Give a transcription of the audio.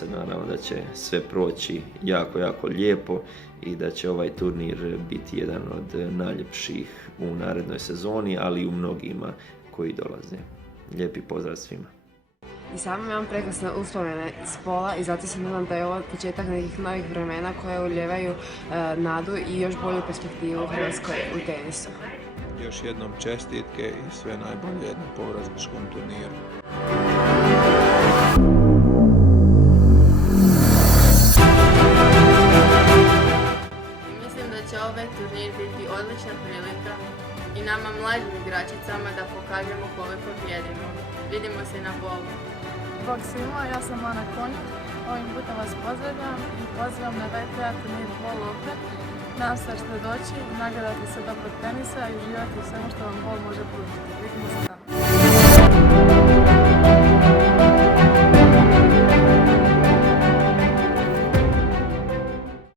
se naravno da će sve proći jako, jako lijepo i da će ovaj turnir biti jedan od najljepših u narednoj sezoni, ali i u mnogima koji dolaze. Lijepi pozdrav svima. I sam imam prekrasne uspomene iz pola i zato se nadam da je ovo početak nekih novih vremena koje uljevaju nadu i još bolju perspektivu u Hrvatskoj u tenisu. Još jednom čestitke i sve najbolje na povratničkom turniru. Mislim da će ovaj turnir biti odlična prilika i nama mlađim igračicama da pokažemo koliko vrijedimo. Vidimo se na bolu. Bog svima, ja sam Ana Konjuk, ovim putem vas pozdravljam i pozivam na WTA turnir Ball Open. Nadam se da ćete doći, nagledati se dobrog tenisa i uživati u svemu što vam bol može pružiti. Vidimo se.